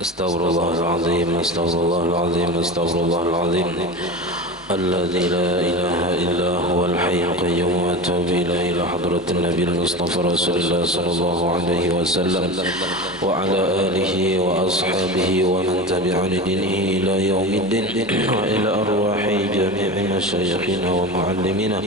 استغفر الله العظيم استغفر الله العظيم استغفر الله العظيم الذي لا إله إلا هو الحي القيوم وأتوب إليه إلى حضرة النبي المصطفى رسول الله صلى الله عليه وسلم وعلى آله وأصحابه ومن تبع لدينه إلى يوم الدين وإلى أرواح جميع مشايخنا ومعلمنا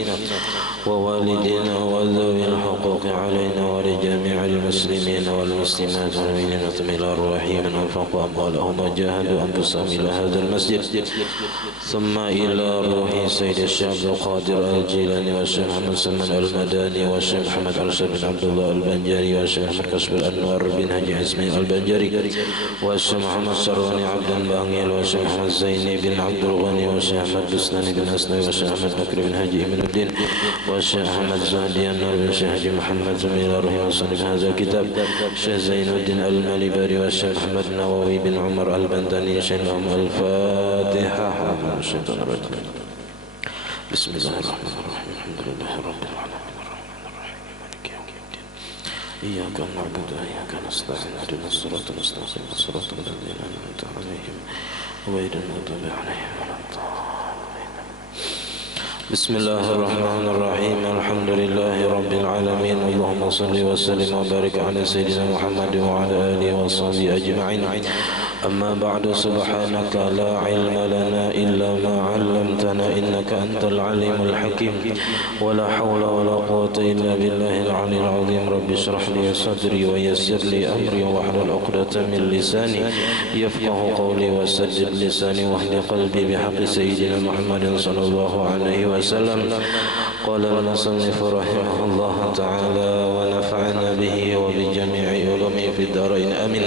ووالدينا وذوي الحقوق علينا ولجميع المسلمين والمسلمات والمؤمنين إلى أرواح من أنفقوا أموالهم وجاهدوا أنفسهم إلى هذا المسجد ثم إلى روح سيد الشيخ عبد القادر الجيلاني والشيخ محمد سلمان المداني والشيخ محمد أرشد بن عبد الله البنجاري والشيخ محمد كشف الأنوار بن هاجي اسماعيل البنجاري والشيخ محمد سرواني عبد الباغيل والشيخ محمد زيني بن عبد الغني والشيخ محمد بسناني بن أسنوي والشيخ محمد بكر بن هاجي من الدين والشيخ أحمد زهدي النور بن الشيخ حاجي محمد زميل روحي وصنف هذا الكتاب الشيخ زين الدين المالباري والشيخ محمد نووي بن عمر البنداني شيخ لهم الفاتحة. الشيطان الرجيم. بسم الله الرحمن الرحيم الحمد لله رب العالمين الرحمن الرحيم مالك يوم الدين إياك نعبد وإياك نستعين اهدنا الصراط المستقيم صراط الذين أنعمت عليهم غير المغضوب عليهم ولا الضالين. بسم الله الرحمن الرحيم الحمد لله رب العالمين اللهم صل وسلم وبارك على سيدنا محمد وعلى آله وصحبه أجمعين. أما بعد سبحانك لا علم لنا إلا ما علمتنا إنك أنت العليم الحكيم ولا حول ولا قوة إلا بالله العلي العظيم. رب اشرح لي صدري ويسر لي أمري واحلل عقدة من لساني يفقه قولي وسدد لساني واهد قلبي بحق سيدنا محمد صلى الله عليه وسلم. قال المصنف رحمه الله تعالى ونفعنا به وبجميع علومه في الدارين آمين.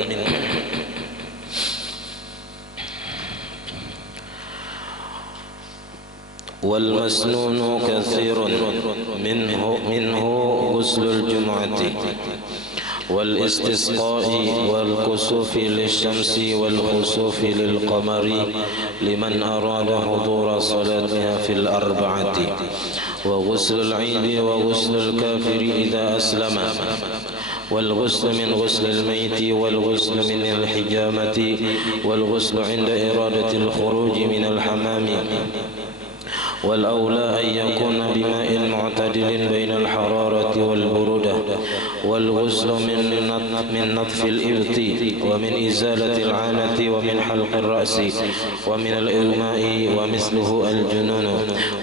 والمسنون كثير منه غسل الجمعة والاستسقاء والكسوف للشمس والخسوف للقمر لمن أراد حضور صلاتها في الأربعة وغسل العيد وغسل الكافر إذا أسلم والغسل من غسل الميت والغسل من الحجامة والغسل عند إرادة الخروج من الحمام والأولى أن يكون بماء معتدل بين الحرارة والبرودة والغسل من نطف الإبط ومن إزالة العانة ومن حلق الرأس ومن الإغماء ومثله الجنون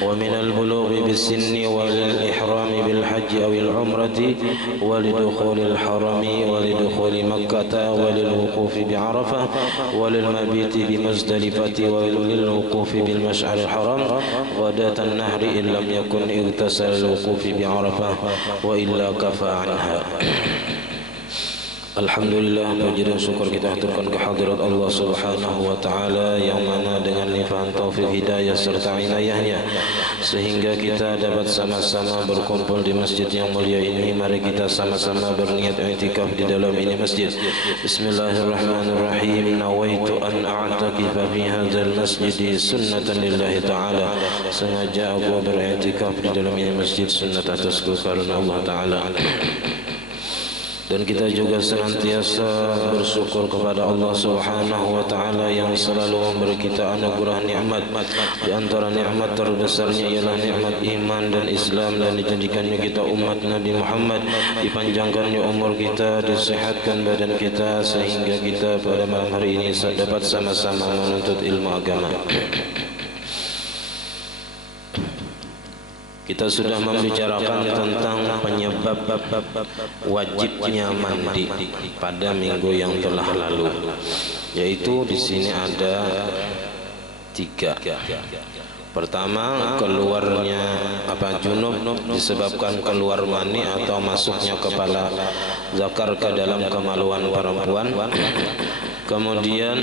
ومن البلوغ بالسن والإحرام بالحج أو العمرة ولدخول الحرم ولدخول مكة وللوقوف بعرفة وللمبيت بمزدلفة وللوقوف بالمشعر الحرام غداة النهر إن لم يكن اغتسل الوقوف بعرفة وإلا كفى عنها. Alhamdulillah, puji dan syukur kita haturkan kehadirat Allah Subhanahu wa taala yang mana dengan limpahan taufik hidayah serta inayahnya sehingga kita dapat sama-sama berkumpul di masjid yang mulia ini. Mari kita sama-sama berniat i'tikaf di dalam ini masjid. Bismillahirrahmanirrahim. Nawaitu an a'takifa fi hadzal masjid sunnatan lillahi ta'ala. Sengaja aku beriktikaf di dalam ini masjid sunnat atasku karena Allah taala. Dan kita juga senantiasa bersyukur kepada Allah Subhanahu wa taala yang selalu memberi kita anugerah nikmat. Di antara nikmat terbesarnya ialah nikmat iman dan Islam dan dijadikannya kita umat Nabi Muhammad, dipanjangkannya umur kita, disehatkan badan kita sehingga kita pada malam hari ini dapat sama-sama menuntut ilmu agama. Kita sudah membicarakan tentang penyebab wajibnya mandi pada minggu yang telah lalu, yaitu di sini ada 3. Pertama, keluarnya junub disebabkan keluar mani atau masuknya kepala zakar ke dalam kemaluan perempuan. Kemudian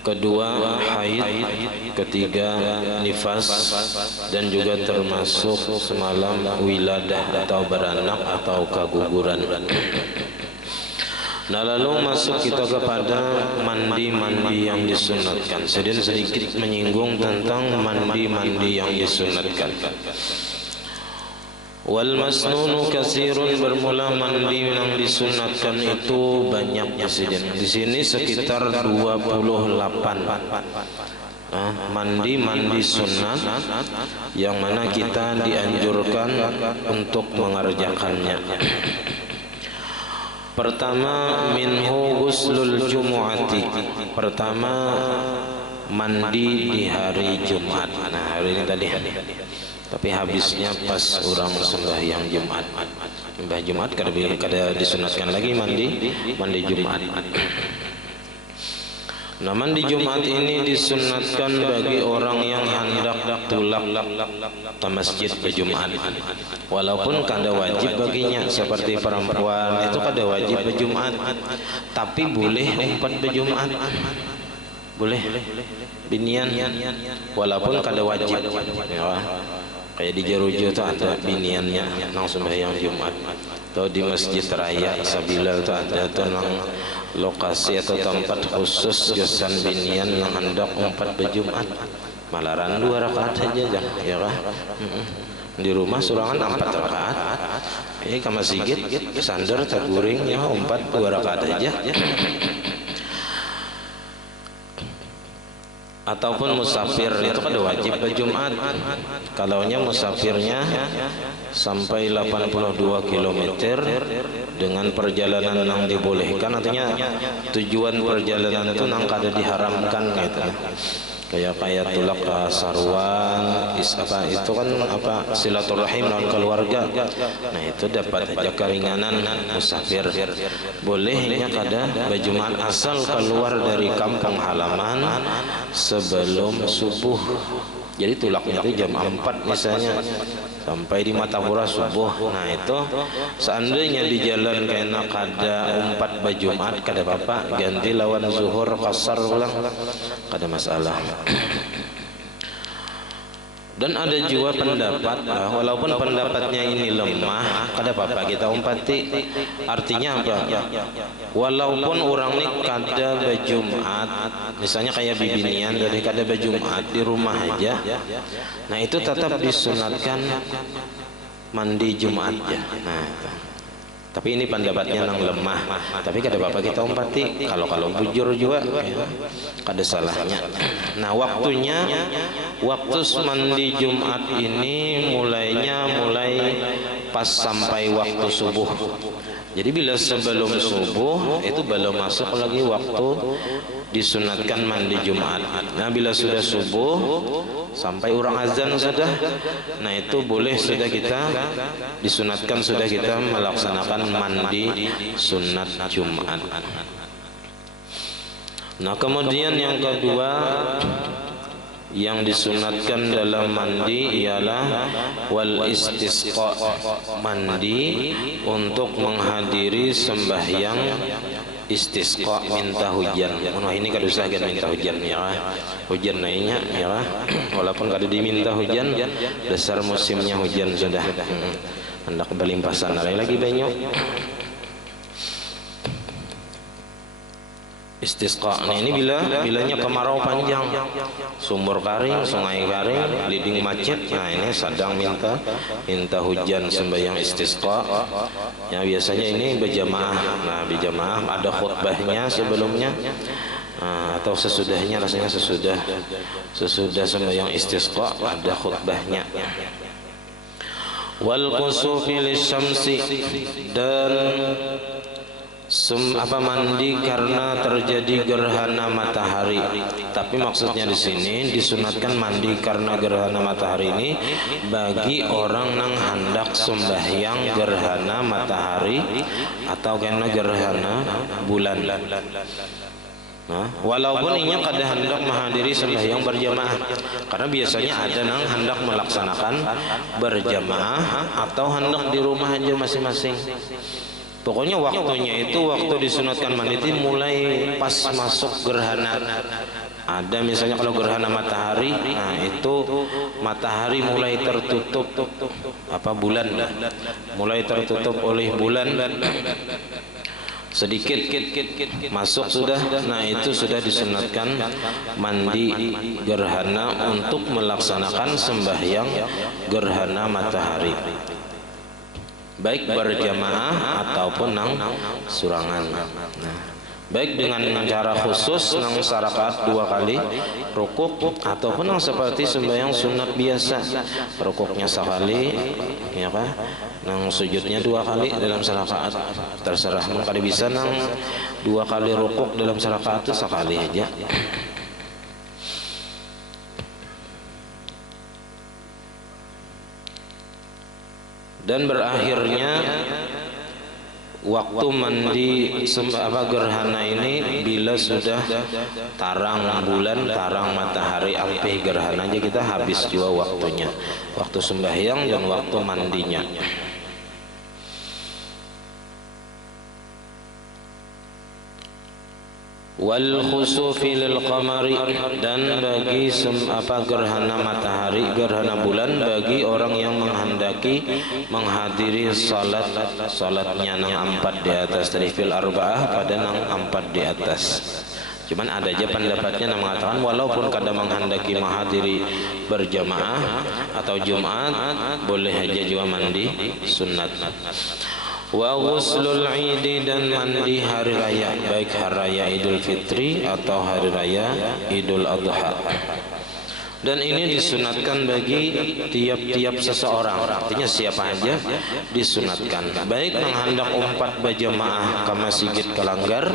kedua, haid. Ketiga, nifas. Dan juga termasuk semalam wiladah atau beranak atau keguguran. Nah, lalu masuk kita kepada mandi-mandi yang disunatkan. Sedikit menyinggung tentang mandi-mandi yang disunatkan. Wal masnunu katsirun, bermula mandi yang disunatkan itu banyak presiden. Di sini sekitar 28. Mandi sunat yang mana kita dianjurkan untuk mengerjakannya. Pertama, minhu ghuslul jumu'ati. Pertama, mandi di hari Jumat. Nah, hari ini tadi. Tapi habisnya pas orang sembahyang Jumat. Sembahyang Jumat kada disunatkan lagi mandi Jumat. Nah, mandi Jumat ini disunatkan bagi orang yang hendak tulak ke masjid berjumat. Walaupun kada wajib baginya, seperti perempuan itu kada wajib berjumat, tapi boleh umpat berjumat. Boleh binian walaupun kada wajib. Ya. Kayak di Jerujo itu ada biniannya langsung sembahyang Jumat. Atau di Masjid Raya Sabilal itu ada tuh nang lokasi atau tempat khusus josan binian yang hendak umpat berjumat. Malaran 2 rakaat saja jangan, ya kah? Di rumah surangan 4 rakaat. Ini ke masjid sandar taguring ya umpat 2 rakaat aja. Ataupun musafir itu kada wajib berjumat. Kalaunya musafirnya sampai 82 km dengan perjalanan yang dibolehkan, artinya tujuan perjalanan itu nang kada diharamkan gitu. Kayak tulak ke Sarwan, itu kan silaturahim dengan keluarga. Nah, itu dapat aja keringanan musafir. Bolehnya kada berjumat asal keluar dari kampung halaman sebelum subuh. Jadi tulaknya itu jam 4 misalnya sampai di Matapura subuh. Nah, itu seandainya di jalan kena kada umpat berjumat kada apa-apa, ganti lawan zuhur qasar ulang, kada masalah. Dan ada juga pendapat, walaupun pendapatnya ini lemah, kada apa-apa kita umpati. Artinya apa? Walaupun orang ini kada berjumat, misalnya kayak bibinian dari kada berjumat di rumah aja, nah itu tetap disunatkan mandi Jumat ya. Nah, tapi ini pendapatnya yang lemah. Tapi kada apa-apa kita umpati. Kalau bujur juga ya, kada salahnya. Nah, waktu mandi Jumat ini mulai pas sampai waktu subuh. Jadi bila sebelum subuh itu belum masuk lagi waktu disunatkan mandi Jumat. Nah, bila sudah subuh sampai orang azan sudah, nah itu boleh sudah kita disunatkan, sudah kita melaksanakan mandi sunat Jumat. Nah, kemudian yang kedua yang disunatkan dalam mandi ialah wal istisqa, mandi untuk menghadiri sembahyang istisqa, minta hujan. Nah, ini kada usah kan minta hujan ya. Hujan naiknya ya. Walaupun kada diminta hujan, dasar musimnya hujan sudah. Hendak berlimpasan lagi banyak. Istisqa. Nah, ini bilanya kemarau panjang, sumur kering, sungai kering, liding macet. Nah, ini sedang minta hujan sembahyang istisqa. Ya, biasanya ini berjamaah. Nah, berjamaah ada khutbahnya sebelumnya. Atau sesudahnya, rasanya sesudah sembahyang istisqa ada khutbahnya. Wal kusufi lisyamsi, dan mandi karena terjadi gerhana matahari. Tapi maksudnya di sini disunatkan mandi karena gerhana matahari ini bagi orang yang hendak sembahyang gerhana matahari atau karena gerhana bulan. Nah, walaupun inya kada hendak menghadiri sembahyang berjamaah, karena biasanya ada yang hendak melaksanakan berjamaah atau hendak di rumah aja masing-masing. Pokoknya waktunya itu waktu disunatkan mandi itu mulai pas masuk gerhana. Ada misalnya kalau gerhana matahari, nah itu matahari mulai tertutup bulan, mulai tertutup oleh bulan. Sedikit masuk sudah, nah itu sudah disunatkan mandi gerhana untuk melaksanakan sembahyang gerhana matahari. baik berjamaah ataupun nang surangan. Nah, baik dengan cara khusus nang sarakaat 2 kali rukuk ataupun nang seperti sembahyang sunat biasa, rukuknya sekali ya kan, nang sujudnya 2 kali dalam sarakaat, terserah mengkali bisa nang 2 kali rukuk dalam sarakaat itu sekali aja. Dan berakhirnya waktu mandi gerhana ini bila sudah tarang bulan, tarang matahari, ampih gerhana aja kita habis juga waktunya, waktu sembahyang dan waktu mandinya. Wal khusufi lil qamari, dan bagi gerhana matahari, gerhana bulan bagi orang yang menghendaki menghadiri salatnya nang 4 di atas tadi fil arba'ah, pada nang 4 di atas. Cuman ada aja pendapatnya yang mengatakan walaupun kadang menghendaki menghadiri berjamaah atau Jumat boleh aja juga mandi sunat. Wa ghuslul Idi, dan mandi hari raya, baik hari raya Idul Fitri atau hari raya Idul Adha. Dan ini disunatkan bagi tiap-tiap seseorang, artinya siapa aja disunatkan, baik nang hendak umpat berjamaah ke masjid Kelanggar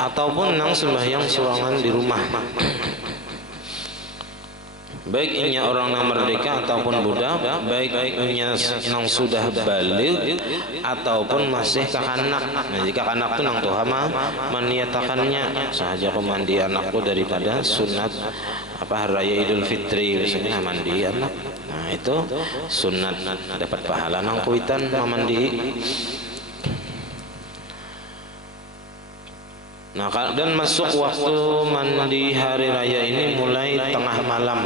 ataupun nang sembahyang surangan di rumah, baik inya orang yang merdeka ataupun budak, baik inya nang sudah balik ataupun masih kekanak. Nah, jika kanak itu nang Tuhan meniatakannya sahaja aku mandi anakku daripada sunat hari raya Idul Fitri misalnya mandi anak. Nah, itu sunat dapat pahala nang kuitan mandi. Nah, dan masuk waktu mandi hari raya ini mulai tengah malam.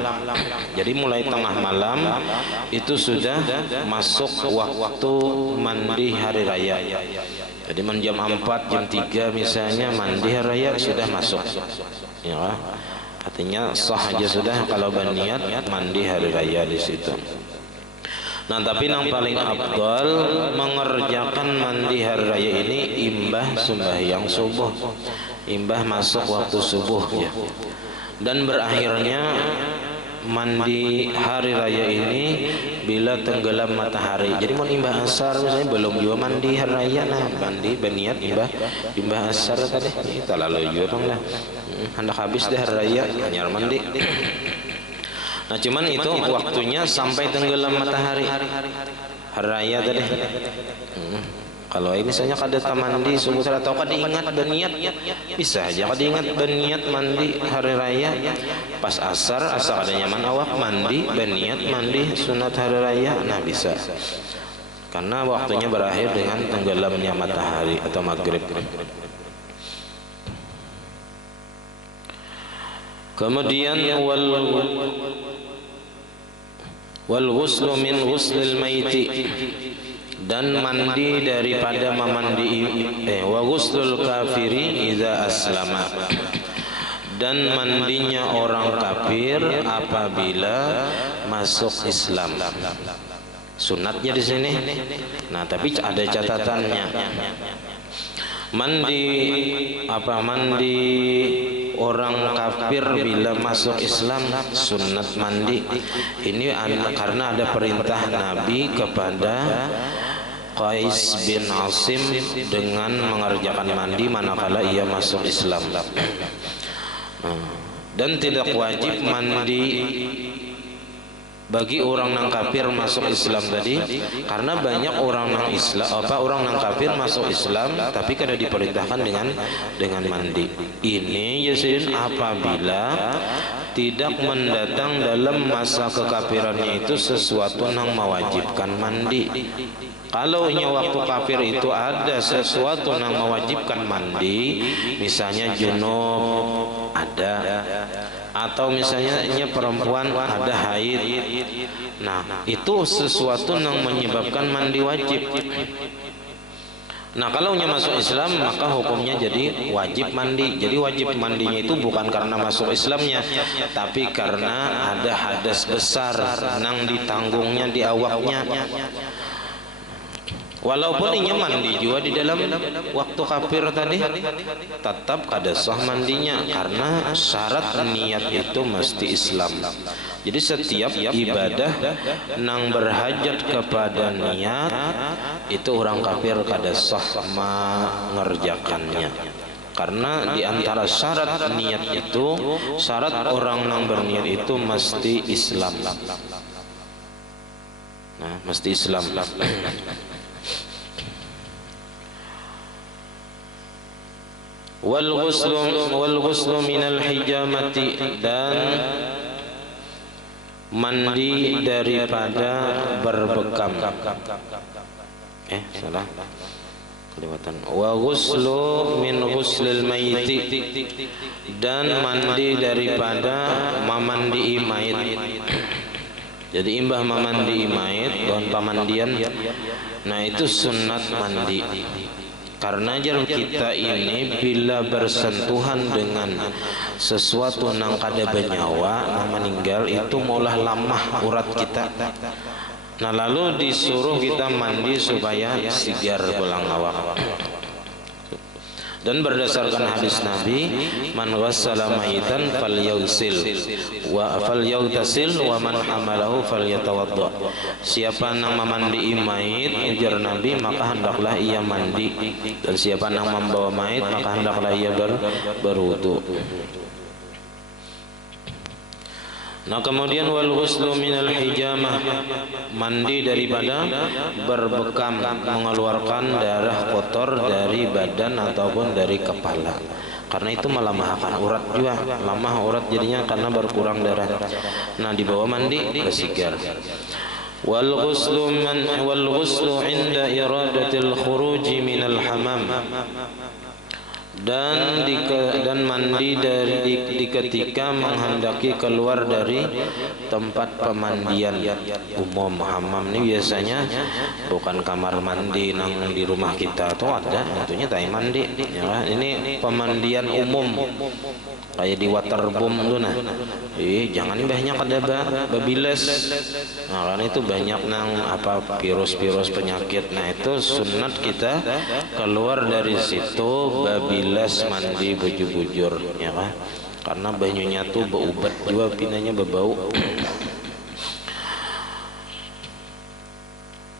Jadi mulai tengah malam itu sudah masuk waktu mandi hari raya. Jadi jam 4, jam 3 misalnya mandi hari raya sudah masuk. Ya, artinya sah aja sudah kalau berniat mandi hari raya di situ. Nah, tapi yang paling afdal mengerjakan mandi hari raya ini imbah sembahyang subuh, imbah masuk waktu subuh ya. Dan berakhirnya mandi hari raya ini bila tenggelam matahari. Jadi mau imbah asar misalnya belum juga mandi hari raya, nah mandi berniat imbah asar tadi kita lalu juga lah. Hendak habis deh hari raya hanya mandi. Nah, cuman itu waktunya sampai tenggelam matahari hari raya tadi. Kalau misalnya kada mandi subuh atau kada ingat berniat, bisa aja kada ingat berniat mandi hari raya pas asar kada nyaman awak mandi berniat mandi sunat hari raya, nah bisa. Karena waktunya berakhir dengan tenggelamnya matahari atau maghrib. Kemudian wal ghuslu min ghuslil maiti, dan mandi daripada memandi wa ghuslul kafiri idza aslama, dan mandinya orang kafir apabila masuk Islam. Sunatnya di sini. Nah, tapi ada catatannya. Mandi orang kafir bila masuk Islam sunat mandi. Ini karena ada perintah Nabi kepada Qais bin Asim dengan mengerjakan mandi manakala ia masuk Islam. Dan tidak wajib mandi bagi orang nang kafir masuk Islam tadi, karena banyak orang nang kafir masuk Islam tapi kada diperintahkan dengan mandi. Ini yasin apabila tidak mendatang dalam masa kekafirannya itu sesuatu yang mewajibkan mandi. Kalau waktu kafir itu ada sesuatu yang mewajibkan mandi, misalnya junub ada, atau misalnya perempuan ada haid, nah itu sesuatu yang menyebabkan mandi wajib. Nah, kalau masuk Islam maka hukumnya jadi wajib mandi. Jadi wajib mandinya itu bukan karena masuk Islamnya, tapi karena ada hadas besar nang ditanggungnya di awaknya. Walaupun inya mandi juga di dalam waktu kafir tadi, tetap kada sah mandinya karena syarat niat itu mesti Islam. Jadi setiap ibadah nang berhajat kepada niat itu orang kafir kada sah mengerjakannya. Karena di antara syarat niat itu, syarat orang nang berniat itu mesti Islam. Nah, mesti Islam. wal ghuslu minal hijamati, dan mandi daripada berbekam. Salah kelewatan. Wa ghuslu min ghuslil maiti, dan mandi daripada memandii mayit. Jadi imbah memandii mayit dan pemandian, nah itu sunat mandi. Karena jar kita ini bila bersentuhan dengan sesuatu nang kada bernyawa, nang meninggal, itu maulah lamah urat kita. Nah lalu disuruh kita mandi supaya sigar belang awak. Dan berdasarkan hadis Nabi, man ghassala mayitan falyausil wa falyautasil wa man hamalahu falyatawadda. Siapa nang memandai mayit, ujar Nabi, maka hendaklah ia mandi, dan siapa nang membawa mayit, maka hendaklah ia berwudu. Nah kemudian wal ghuslu minal hijamah, mandi daripada berbekam, mengeluarkan darah kotor dari badan ataupun dari kepala. Karena itu melamahkan urat juga, lamah urat jadinya karena berkurang darah. Nah dibawa mandi bersigar. Wal ghuslu inda iradatil khuruji minal hamam, dan mandi di ketika menghendaki keluar dari tempat pemandian umum. Hamam ini biasanya bukan kamar mandi nang di rumah kita tuh ada, tentunya tai mandi ya. Ini pemandian umum kayak di waterboom tuh. Nah jangan banyak ada babiles. Nah kan itu banyak nang virus penyakit. Nah itu sunat kita keluar dari situ babiles mandi bujur-bujur ya kan, karena banyunya tuh beubat juga, pinanya berbau.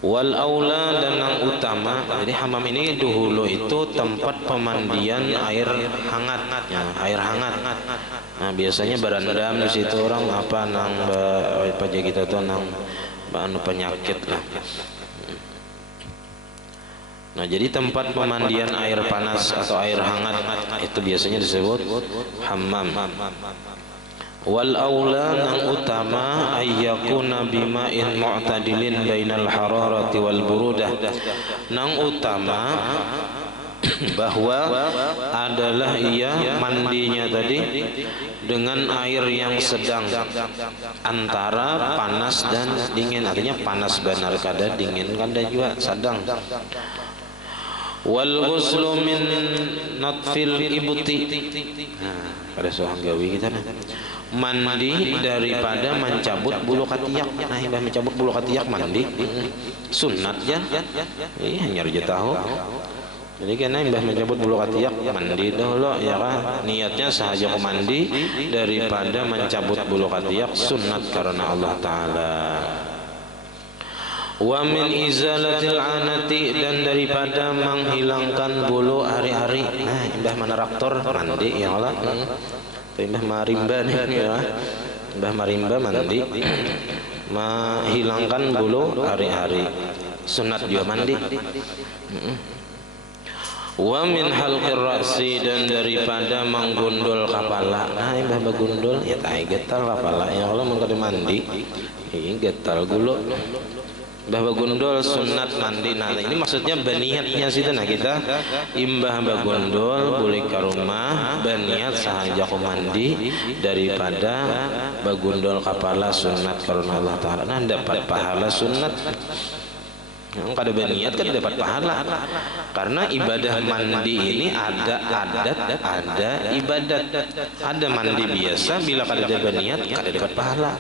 Wal aula, dan yang utama, jadi hamam ini dahulu itu tempat pemandian air hangat ya, air hangat. Nah biasanya berendam di situ orang nang kita tuh nang penyakit lah. Nah jadi tempat pemandian air panas atau air hangat itu biasanya disebut hammam. Wal aula, nang utama, ayyakuna bima'in mu'tadilin bainal hararati wal burudah. Nang utama bahwa adalah ia mandinya tadi dengan air yang sedang antara panas dan dingin. Artinya panas benar kada, dingin kada juga, sedang. Wal ghuslu min natfil ibti, pada soal gawi kita nih, mandi daripada mencabut bulu katiak. Nah imbah mencabut bulu katiak mandi sunat ya, hanya aja tahu. Jadi karena imbah mencabut bulu katiak mandi dahulu ya kan, niatnya sahaja mandi daripada mencabut bulu katiak sunat karena Allah Ta'ala. Wa min izalatil anati, dan daripada menghilangkan bulu hari-hari. Nah imbah meneraktor mandi ya Allah. Imbah marimba nih ya, imbah marimba mandi menghilangkan bulu hari-hari, sunat juga mandi. Wa min halqir ra'si, dan daripada menggundul kepala. Nah imbah begundul ya tai getal kepala ya Allah, mengkade mandi ini getal gulu. Imbah begundul sunat mandi. Nah ini maksudnya beniatnya sih. Nah kita imbah begundul boleh ke rumah beniat sahaja ku mandi daripada begundul kepala sunat karena Allah Ta'ala. Nah dapat pahala sunat. Kada berniat kan dapat pahala. Karena ibadah mandi ini ada adat, ada ibadat. Ada mandi biasa, bila kada ada berniat kada dapat pahala.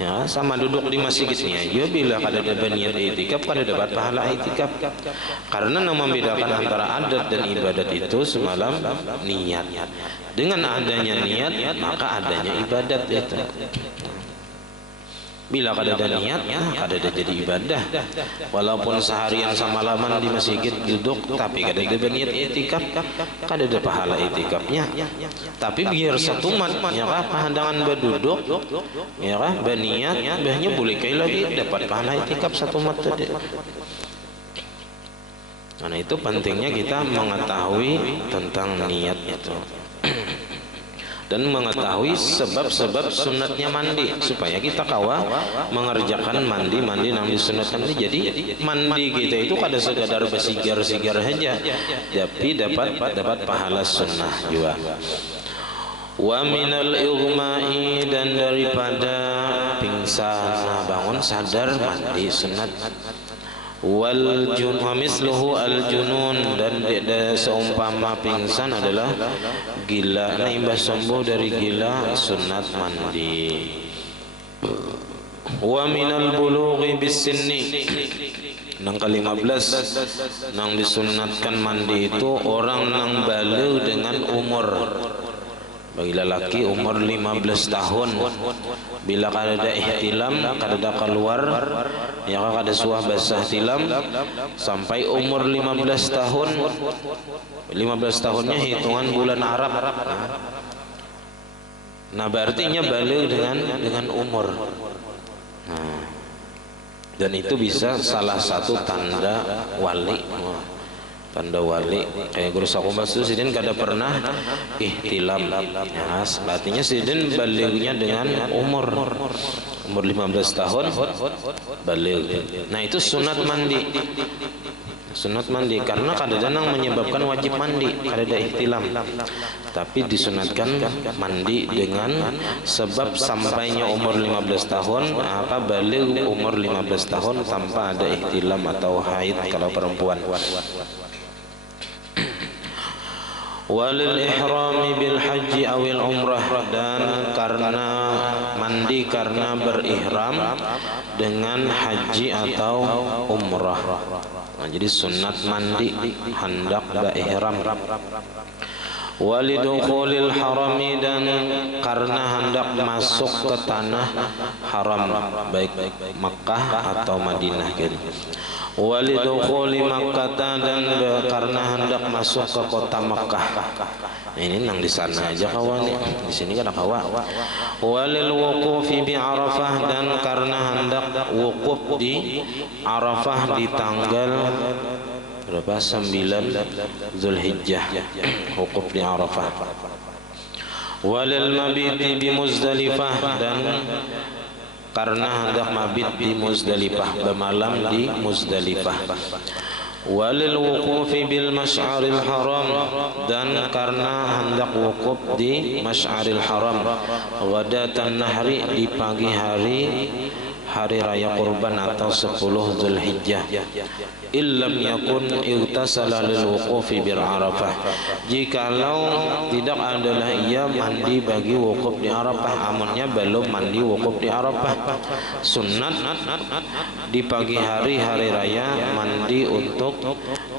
Ya, sama duduk di masjidnya aja, bila kada ada berniat itikaf kada dapat pahala itikaf. Karena yang membedakan antara adat dan ibadat itu semalam niat. Dengan adanya niat maka adanya ibadat itu. Bila kada ada niat, kada ada jadi ibadah. Walaupun seharian samalaman di masjid duduk, tapi kada ada berniat itikaf, kada ada pahala itikafnya. Tapi biar satu mat, ya kah, pandangan berduduk, ya kah, berniat, bahnya boleh kaya lagi dapat pahala itikaf satu mat tadi. Karena itu pentingnya kita mengetahui tentang niat itu. Dan mengetahui sebab-sebab sunatnya mandi supaya kita kawa mengerjakan mandi yang disunatkan ini. Jadi mandi kita itu kada sekadar bersigar-sigar saja, tapi dapat pahala sunnah juga. Wa minal ighma'i, dan daripada pingsan bangun sadar mandi sunat. Wal junun misluhu al junun, dan seumpama pingsan adalah gila. Nah, imbas sembuh dari gila sunat mandi. Wa minal bulughi bisinni, nang ke-15 nang disunatkan mandi itu orang nang baligh dengan umur. Bagi lelaki umur 15 tahun, bila kada ihtilam, kada keluar, ya kada suah basah tilam sampai umur 15 tahun. 15 tahunnya hitungan bulan Arab. Nah, berarti baligh dengan umur. Nah, dan itu bisa salah satu tanda wali. Tanda wali, kayak guru sakumbas itu sidin kada pernah ihtilam. Ya, artinya sidin balighnya dengan umur 15 tahun baligh. Nah, itu sunat mandi. Sunat mandi karena kadang menyebabkan wajib mandi, kada ada ihtilam. Tapi disunatkan mandi dengan sebab sampainya umur 15 tahun, apa baligh umur 15 tahun tanpa ada ihtilam atau haid kalau perempuan. Walil ihrami bil haji awil umrah, dan karena mandi karena berihram dengan haji atau umrah. Nah, jadi sunat mandi hendak berihram. Walidukhulil harami, dan karena hendak masuk ke tanah haram, baik Makkah atau Madinah gitu. Walidukhuli Makkah, dan karena hendak masuk ke kota Makkah. Ini nang di sana aja kawan, di sini kan kawa. Walil wuqufi bi Arafah, dan karena hendak wukuf di Arafah di tanggal berapa? 9 Zulhijjah, wukuf di Arafah. Walil mabiti bi Muzdalifah, dan karena hendak mabit di Muzdalifah, bermalam di Muzdalifah. Walil wuqufi bil Masy'aril Haram, dan karena hendak wukuf di Masy'aril Haram. Ghadatan nahri, di pagi hari raya kurban atau 10 Zulhijjah. Illam yakun igtasala lil wuqufi bil Arafah, jikalau tidak adalah ia mandi bagi wukuf di Arafah, amunnya belum mandi wukuf di Arafah. Sunnat di pagi hari raya mandi untuk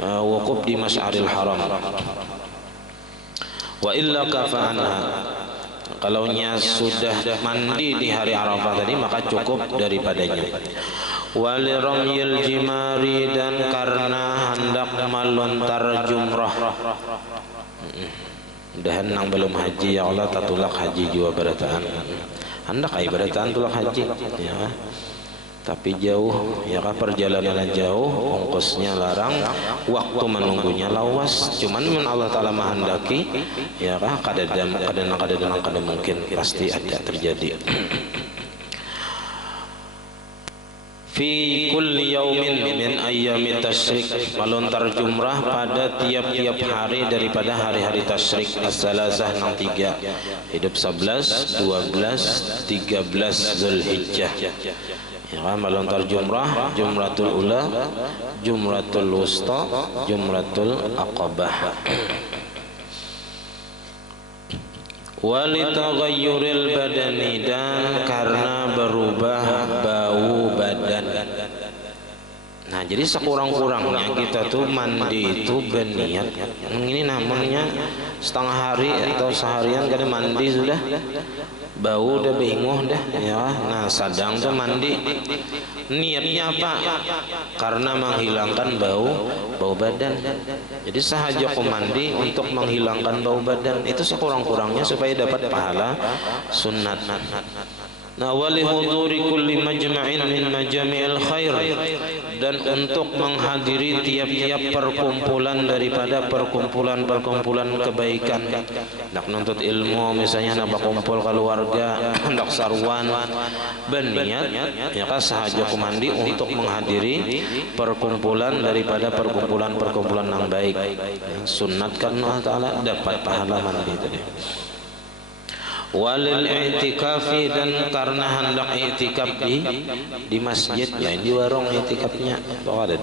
wukuf di Masy'aril Haram. Wa illa kafa'anha, kalaunya sudah mandi di hari Arafah tadi maka cukup daripadanya. Waliramyil jimari, dan karena hendak melontar jumrah. Mudahan nang belum haji ya Allah tatulak haji jua berataan. Hendak ay berataan tulak haji ya. Tapi jauh ya kah, perjalanan jauh, ongkosnya larang, waktu menunggunya lawas. Cuman men Allah Ta'ala menghendaki ya kah, kadang mungkin pasti ada terjadi. Fi kulli yaumin min ayyami tasyrik, melontar jumrah pada tiap-tiap hari daripada hari-hari tasyrik. As-salasah nang 3, hidup 11, 12, 13 Zulhijjah. Ya kan, melontar jumrah, jumratul ula, jumratul wusta, jumratul aqabah. Walitaghayyuril badani, dan karena berubah bau badan. Nah, jadi sekurang-kurangnya kita tuh mandi itu berniat. Ini namanya setengah hari atau seharian kadang mandi sudah bau udah bingung dah ya. Nah, sadang tuh mandi. Niatnya apa? Karena menghilangkan bau badan. Jadi sahaja aku mandi untuk menghilangkan bau badan, itu sekurang-kurangnya supaya dapat pahala sunat. Nah, wali huduri kulli majma'in min majami'il khair, dan untuk menghadiri tiap-tiap perkumpulan daripada perkumpulan kebaikan. Nak nuntut ilmu misalnya, nak berkumpul keluarga, hendak sarwan, berniat ya kan sahaja kumandi untuk menghadiri perkumpulan daripada perkumpulan yang baik. Sunnatkan Allah Ta'ala dapat pahala mandi tadi. Walil i'tikafi, dan karena hendak i'tikaf di masjid ya, di warung i'tikafnya. Oh, ada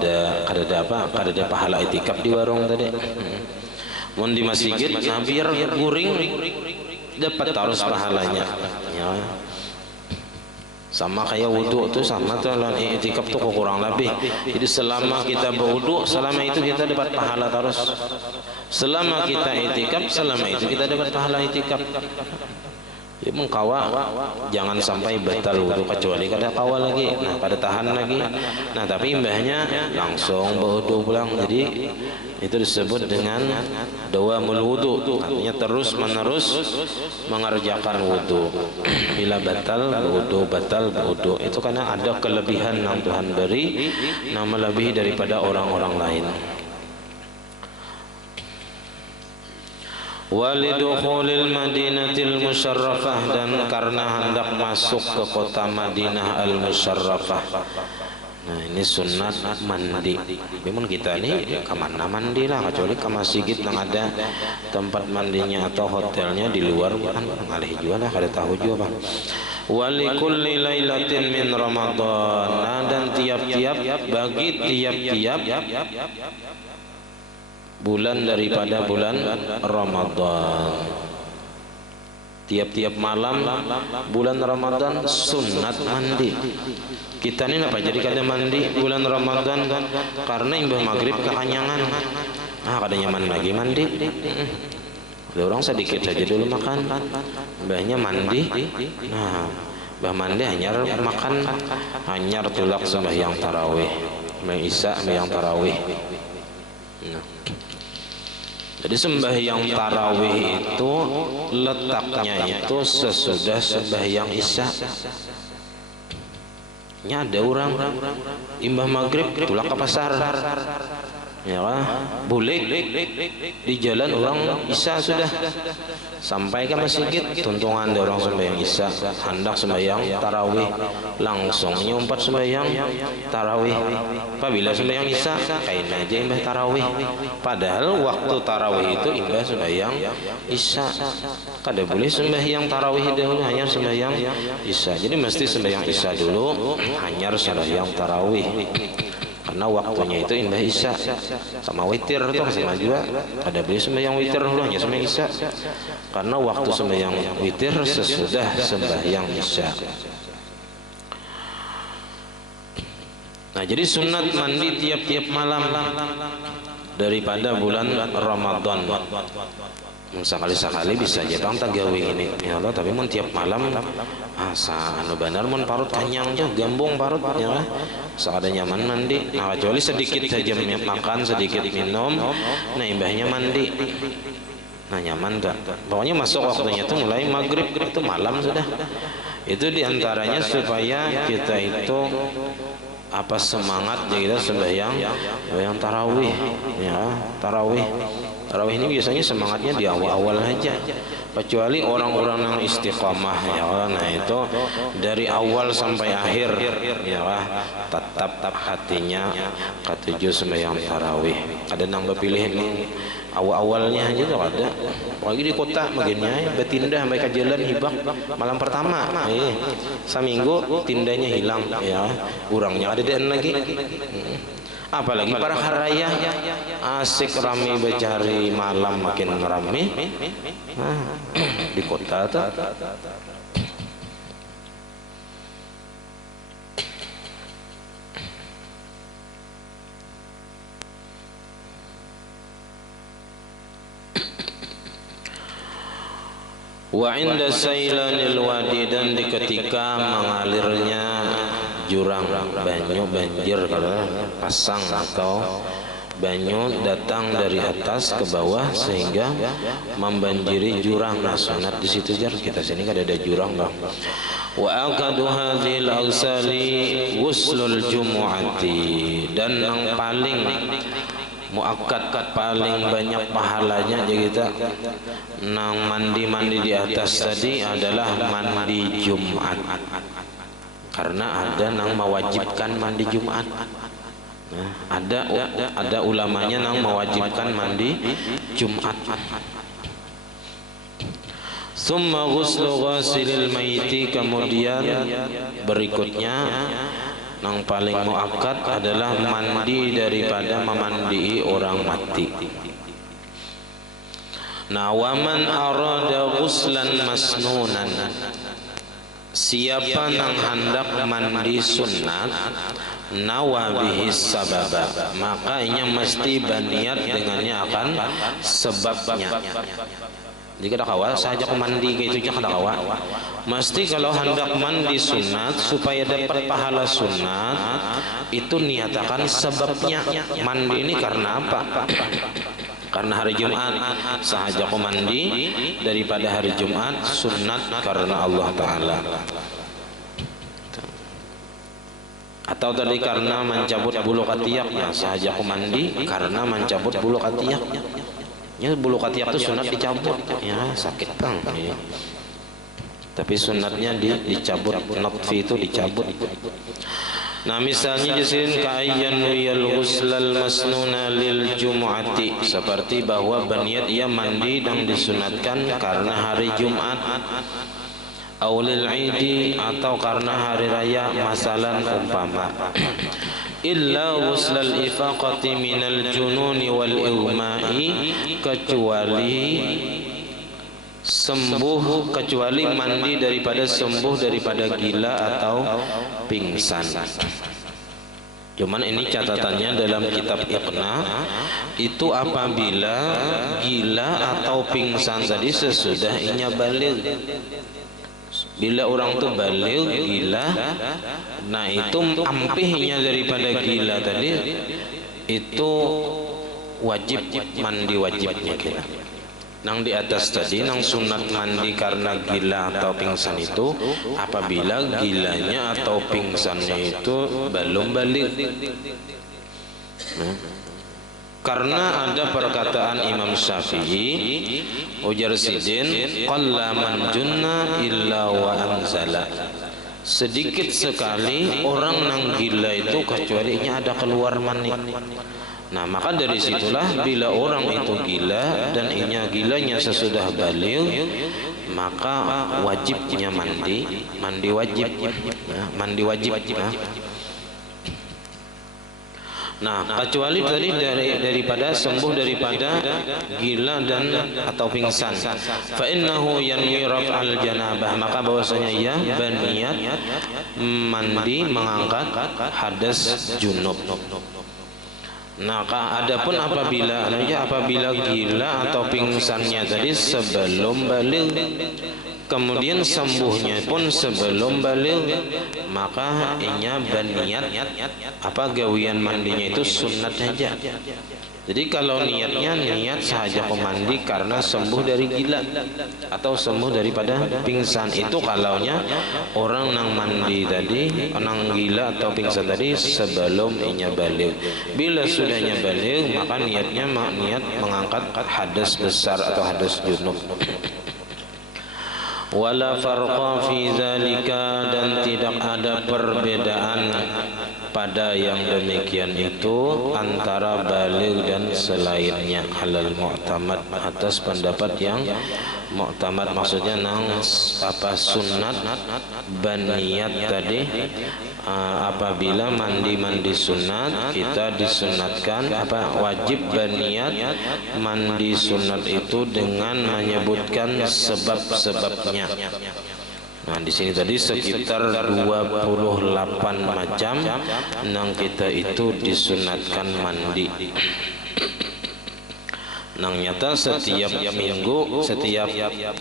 pahala i'tikaf di warung tadi. Mun di masjid nah biar guring dapat terus pahalanya ya. Sama kayak wudu tuh sama tuh, lawan i'tikaf tuh kurang lebih. Jadi selama kita berwudu, selama itu kita dapat pahala terus. Selama kita i'tikaf, selama itu kita dapat pahala i'tikaf. Ya, mengkawa jangan sampai batal wudu kecuali kada kawa lagi. Nah, kada tahan lagi. Nah, tapi imbahnya langsung berwudu pulang. Jadi itu disebut dengan dawamul wudu, artinya terus menerus mengerjakan wudu. Bila batal wudu, itu karena ada kelebihan yang Tuhan beri, yang melebihi daripada orang-orang lain. Walidukhulil Madinatil Musyarrafah, dan karena hendak masuk ke kota Madinah al-Musyarrafah. Nah, ini sunat mandi. Memang kita ini kemana mandi lah, kecuali ke masjid yang ada tempat mandinya atau hotelnya di luar kan ngalih juga lah, kada tahu juga bang. Walikulli lailatin min Ramadan, nah, dan bagi tiap-tiap bulan daripada bulan Ramadan, tiap-tiap malam bulan Ramadan sunat mandi. Kita ini apa jadi kada mandi bulan Ramadan? Karena imbah maghrib kekanyangan, kada nyaman lagi mandi. Ada orang sedikit saja dulu makan, mbahnya mandi. Nah, mbah mandi hanyar makan, hanyar tulak sembahyang tarawih, sembahyang isya, sembahyang tarawih. Nah, jadi sembahyang tarawih itu letaknya itu sesudah sembahyang isya. Nya ada orang imbah maghrib tulak ke pasar, ya kan? Bulik di jalan orang isya sudah sampai ke masjid, tuntungan ada orang sembahyang isya, hendak sembahyang tarawih, langsung nyumpat sembahyang tarawih. Apabila sembahyang isya kain aja imbah tarawih, padahal waktu tarawih itu imbah sembahyang isya. Kada boleh sembahyang tarawih dahulu, hanya sembahyang isya. Jadi mesti sembahyang isya dulu, hanya sembahyang tarawih. Karena waktunya itu imbah isya. Sama witir tuh sama juga, kada boleh sembahyang witir dulu, hanya sembahyang isya. Karena waktu sembahyang witir sesudah sembahyang isya. Nah, jadi sunat mandi tiap-tiap malam daripada bulan Ramadan. Sekali-sekali bisa aja bang tagawi ini ya Allah, tapi mun tiap malam asa anu benar mun parut kanyang tuh gambung parut ya lah, sakada nyaman mandi. Nah, kecuali sedikit saja makan, sedikit minum, nah imbahnya mandi. Nah, nyaman tak? Pokoknya masuk waktunya itu mulai maghrib itu malam sudah. Itu diantaranya supaya kita itu semangat kita sembahyang tarawih ya, tarawih. Tarawih ini biasanya semangatnya di awal-awal aja. Kecuali orang-orang yang istiqomah ya kan, nah itu dari awal sampai akhir ya kan, tetap hatinya ketujuh sembahyang tarawih. Ada nang bepilih awal-awalnya aja tuh ada. Lagi di kota bagiannya betindah sampai ke jalan hibak malam pertama. Seminggu tindanya hilang ya. Urangnya ada dan lagi. Apalagi para haraya asik rame becari malam makin rame di kota tuh. Wa inda sailanil wadi, dan di ketika mengalirnya jurang banyu banjir, kalau pasang atau banyu datang dari atas ke bawah sehingga membanjiri jurang. Nah sunat di situ jar, kita sini kan ada jurang bang. Wa aqadu hadhil aghsali wuslul jumu'ati, dan yang paling muakkad paling banyak pahalanya aja kita nang mandi di atas tadi adalah mandi Jumat, karena ada nang mewajibkan mandi Jumat. Nah, ada ulamanya nang mewajibkan mandi Jumat. Summa ghuslu ghasilil maiti, kemudian berikutnya yang paling muakkad adalah mandi daripada memandii orang mati. Nah, waman arada ghuslan masnunan, siapa yang hendak mandi sunat, nawa bihi sababa, maka ia mesti berniat dengannya akan sebabnya. Jika ada kawa saja mandi gitu aja kada kawa. Mesti kalau hendak mandi sunat supaya dapat pahala sunat itu niatakan sebabnya. Mandi ini karena apa? Karena hari Jumat sahaja aku mandi daripada hari Jumat sunat karena Allah Ta'ala. Atau tadi karena mencabut bulu ketiaknya sahaja aku mandi karena mencabut bulu ketiaknya. Ya bulu ketiak itu sunat dicabut, ya sakit bang. Ya. Tapi sunatnya dicabut, natfi itu dicabut. Nah misalnya jisin ka'ayyan wiyal ghuslal masnuna lil jumu'ati, seperti bahwa berniat ia mandi dan disunatkan karena hari Jumat, aulil idi, atau karena hari raya, masalan umpama illa ghuslal ifaqati minal jununi wal igma'i, kecuali mandi daripada sembuh daripada gila atau pingsan. Cuman ini catatannya dalam kitab Iqna itu apabila gila atau pingsan tadi sesudah inya baligh. Bila orang tu baligh gila, nah itu ampihnya daripada gila tadi itu wajib mandi wajibnya kita. Nang di atas tadi nang sunat mandi karena gila atau pingsan itu apabila gilanya atau pingsannya itu belum baligh. Karena ada perkataan Imam Syafi'i, ujar sidin, qalla man junna illa wa anzala, sedikit sekali orang nang gila itu kecualinya ada keluar mani. Nah maka dari situlah bila orang itu gila dan inya gilanya sesudah baligh, maka wajibnya mandi wajib, mandi wajib. Nah, kecuali tadi daripada sembuh daripada gila dan atau pingsan. Fa innahu yanwi raf'al janabah, maka bahwasanya ia berniat mandi mengangkat hadas junub. Nah, adapun apabila gila atau pingsannya tadi sebelum baligh, kemudian sembuhnya pun sebelum baligh, maka inya berniat apa gawian mandinya itu sunat saja. Jadi kalau niatnya niat sahaja mandi karena sembuh dari gila atau sembuh daripada pingsan, itu kalaunya orang nang mandi tadi, nang gila atau pingsan tadi sebelum inya balik. Bila sudahnya balik, maka niatnya niat mengangkat hadas besar atau hadas junub. Wala farqa fi zalika, dan tidak ada perbedaan pada yang demikian itu antara baligh dan selainnya. Halal mu'tamad, atas pendapat yang mu'tamad, maksudnya nang apa sunat baniyat tadi. Apabila mandi sunat, kita disunatkan wajib baniyat mandi sunat itu dengan menyebutkan sebab-sebabnya. Nah, di sini tadi sekitar 28 macam nang kita itu disunatkan mandi. Nang nyata setiap minggu, setiap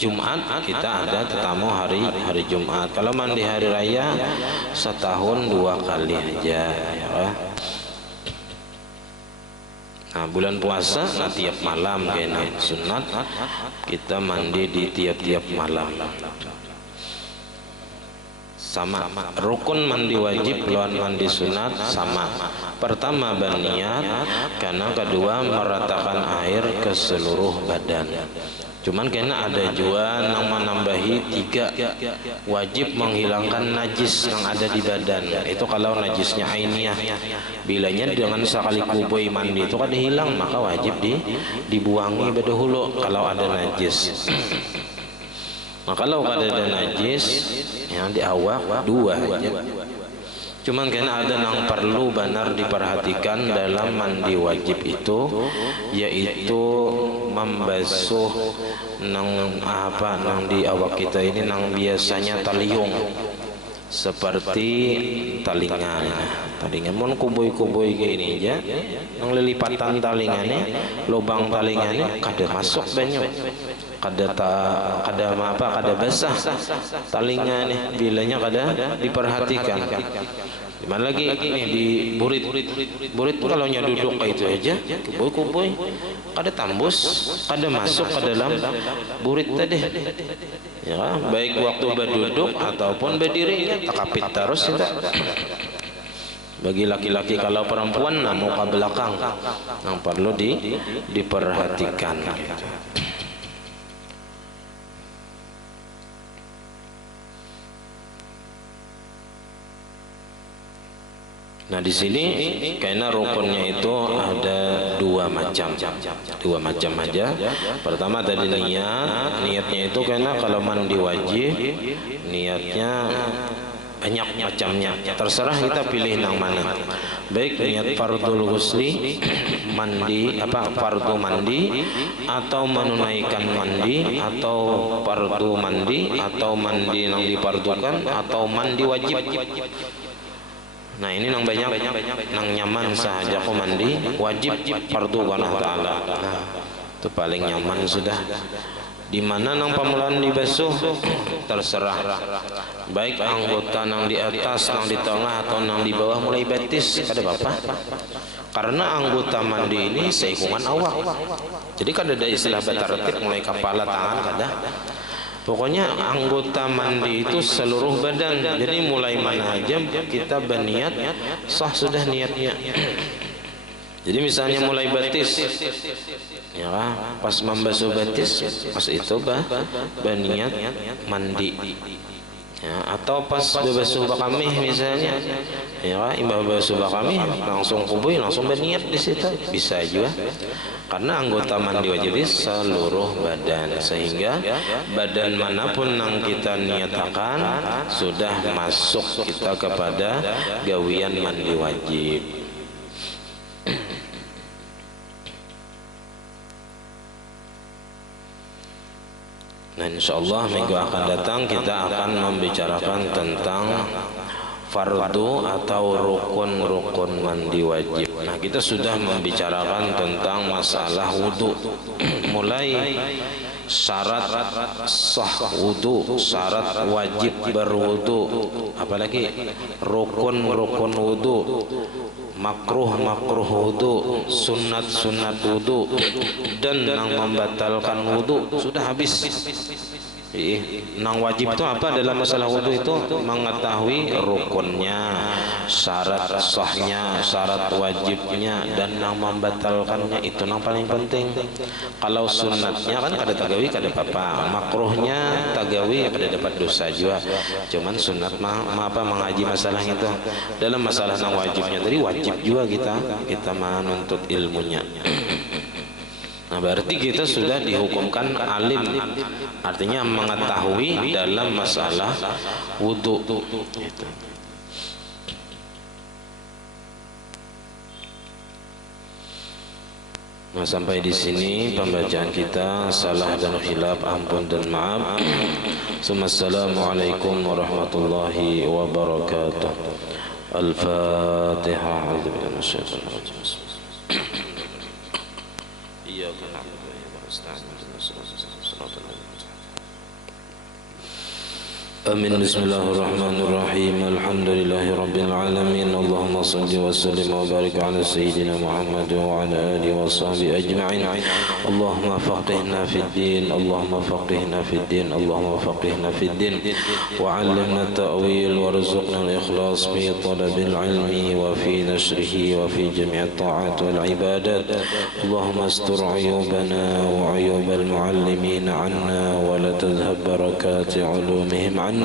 Jumat kita ada tetamu hari Jumat. Kalau mandi hari raya setahun 2 kali aja ya. Nah, bulan puasa nah tiap malam kena sunat kita mandi di tiap malam. Sama rukun mandi wajib lawan mandi sunat sama. Pertama baniyat, karena kedua meratakan air ke seluruh badan. Cuman kena ada juga yang menambahi 3, wajib menghilangkan najis yang ada di badan. Itu kalau najisnya ainiyah. Bilanya dengan sekali kuboi mandi itu kan hilang, maka wajib dibuangi bedahulu kalau ada najis. Nah, kalau ada najis yang di awak 2 aja. Cuman kena ada yang perlu benar diperhatikan dalam mandi wajib itu, yaitu membasuh nang di awak kita ini nang biasanya taliung, seperti talingan mon kuboi kayak ini aja, nang lilipatan talingannya, lubang talingannya kada masuk banyak, kada basah talingannya, bilanya kada diperhatikan. Dimana lagi nih di burit kalau nya duduk kayak itu aja, kuboi kada tambus, kada masuk ke dalam burit tadi. Ya, baik waktu berduduk ataupun berdirinya takapit terus kita. Bagi laki-laki, kalau perempuan nah muka belakang yang perlu diperhatikan. Nah, di sini karena rukunnya itu ada 2 macam aja. Pertama tadi niatnya itu karena kalau mandi wajib niatnya banyak macamnya, terserah kita pilih yang mana. Baik niat fardul ghusli, mandi fardu mandi, atau menunaikan mandi, atau fardu mandi, atau mandi yang dipardukan, atau mandi wajib. Nah, ini nang banyak nang nyaman sahaja ko mandi wajib fardu Allah taala. Nah, itu paling nyaman sudah. Di mana nang pamulan dibasuh terserah. Baik anggota nang di atas, nang di tengah, atau nang di bawah mulai batis kada apa-apa. Karena anggota mandi ini seikungan awak. Jadi kada ada istilah batartib mulai kepala tangan kada. Pokoknya anggota mandi itu seluruh badan. Jadi mulai mana aja kita berniat sah sudah niatnya. Jadi misalnya mulai batis, ya pas membasuh batis, pas itu berniat mandi. Ya, atau pas basuh bakamih misalnya, ya imbah basuh bakamih langsung kubui langsung berniat di situ bisa juga. Karena anggota mandi wajib seluruh badan, sehingga badan manapun yang kita niatakan sudah masuk kita kepada gawian mandi wajib. Nah, insyaallah minggu akan datang kita akan membicarakan tentang fardu atau rukun-rukun mandi wajib. Nah, kita sudah membicarakan tentang masalah wudu. Mulai syarat sah wudu, syarat wajib berwudu, apalagi rukun wudu, makruh wudu, sunat wudu, dan yang membatalkan wudu. Sudah habis. Nang wajib itu apa dalam masalah wudu itu? Mengetahui rukunnya, syarat sahnya, syarat wajibnya, dan nang membatalkannya. Itu nang paling penting. Kalau sunatnya kan kada tagawi kada apa-apa, makruhnya tagawi kada dapat dosa juga. Cuman sunat apa mengaji masalah itu. Dalam masalah nang wajibnya tadi, wajib juga kita menuntut ilmunya. Nah, berarti kita sudah dihukumkan alim, artinya mengetahui dalam masalah wudu. Nah, sampai di sini pembacaan kita. Salah dan khilaf ampun dan maaf. Assalamualaikum warahmatullahi wabarakatuh. Al-Fatihah. Amin. Bismillahirrahmanirrahim. Alhamdulillahi rabbil alamin. Allahumma salli wa sallim wa barik ala sayyidina Muhammad wa ala alihi wa sahbihi ajma'in. Allahumma faqihna fid din, Allahumma faqihna fid din, Allahumma faqihna fid din, wa 'allimna at-ta'wil warzuqna al-ikhlas fi talabil ilmi wa fi nashrihi wa fi jami' at-ta'at wal ibadat. Allahumma astur 'uyubana wa 'uyub al-mu'allimin 'anna wa la tadhhab barakat 'ulumihim 'anna.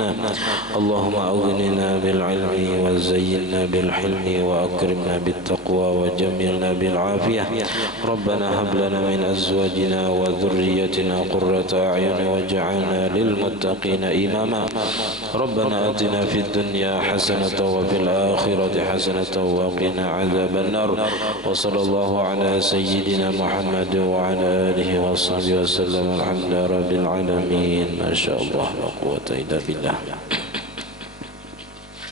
اللهم أغننا بالعلم وزينا بالحلم وأكرمنا بالتقوى وجملنا بالعافية. ربنا هب لنا من أزواجنا وذريتنا قرة أعين واجعلنا للمتقين إماما. ربنا آتنا في الدنيا حسنة وفي الآخرة حسنة وقنا عذاب النار. وصلى الله على سيدنا محمد وعلى آله وصحبه وسلم. الحمد لله رب العالمين. ما شاء الله لا قوة إلا بالله.